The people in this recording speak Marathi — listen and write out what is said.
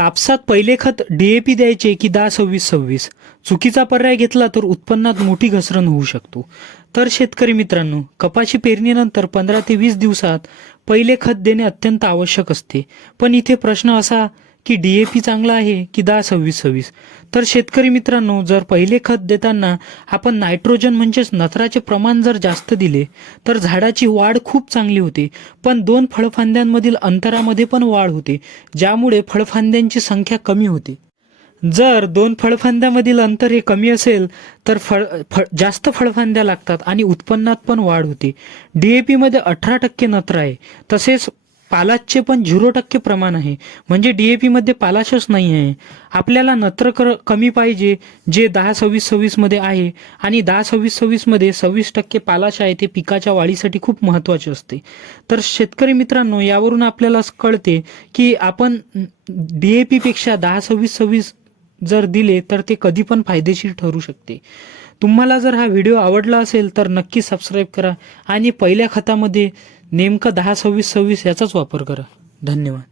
कापसात पहिले खत डीएपी द्यायचे की दहा सव्वीस सव्वीस. चुकीचा पर्याय घेतला तर उत्पन्नात मोठी घसरण होऊ शकतो. तर शेतकरी मित्रांनो कपाशी पेरणीनंतर पंधरा ते वीस दिवसात पहिले खत देणे अत्यंत आवश्यक असते. पण इथे प्रश्न असा की डी ए पी चांगला आहे की दहा सव्वीस सव्वीस? तर शेतकरी मित्रांनो जर पहिले खत देताना आपण नायट्रोजन म्हणजेच नत्राचे प्रमाण जर जास्त दिले तर झाडाची वाढ खूप चांगली होते. पण दोन फळफांद्यांमधील अंतरामध्ये पण वाढ होते ज्यामुळे फळफांद्यांची संख्या कमी होते. जर दोन फळफांद्यामधील अंतर हे कमी असेल तर फळ फळ जास्त फळफांद्या लागतात आणि उत्पन्नात पण वाढ होते. डी ए पीमध्ये अठरा टक्के नत्र आहे. तसेच पालाशचे पण झिरो टक्के प्रमाण आहे. म्हणजे डी ए पीमध्ये पालाशच नाही आहे. आपल्याला नत्र कर कमी पाहिजे जे दहा सव्वीस सव्वीसमध्ये आहे आणि दहा सव्वीस सव्वीसमध्ये सव्वीस टक्के पालाश आहे ते पिकाच्या वाढीसाठी खूप महत्त्वाचे असते. तर शेतकरी मित्रांनो यावरून आपल्याला कळते की आपण डी ए पीपेक्षा दहा सव्वीस सव्वीस जर दिले तर ते कधी पण फायदेशीर ठरू शकते. तुम्हाला जर हा व्हिडिओ आवडला असेल तर नक्की सबस्क्राईब करा आणि पहिल्या खतामध्ये नेमकं दहा सव्वीस सव्वीस याचाच वापर करा. धन्यवाद.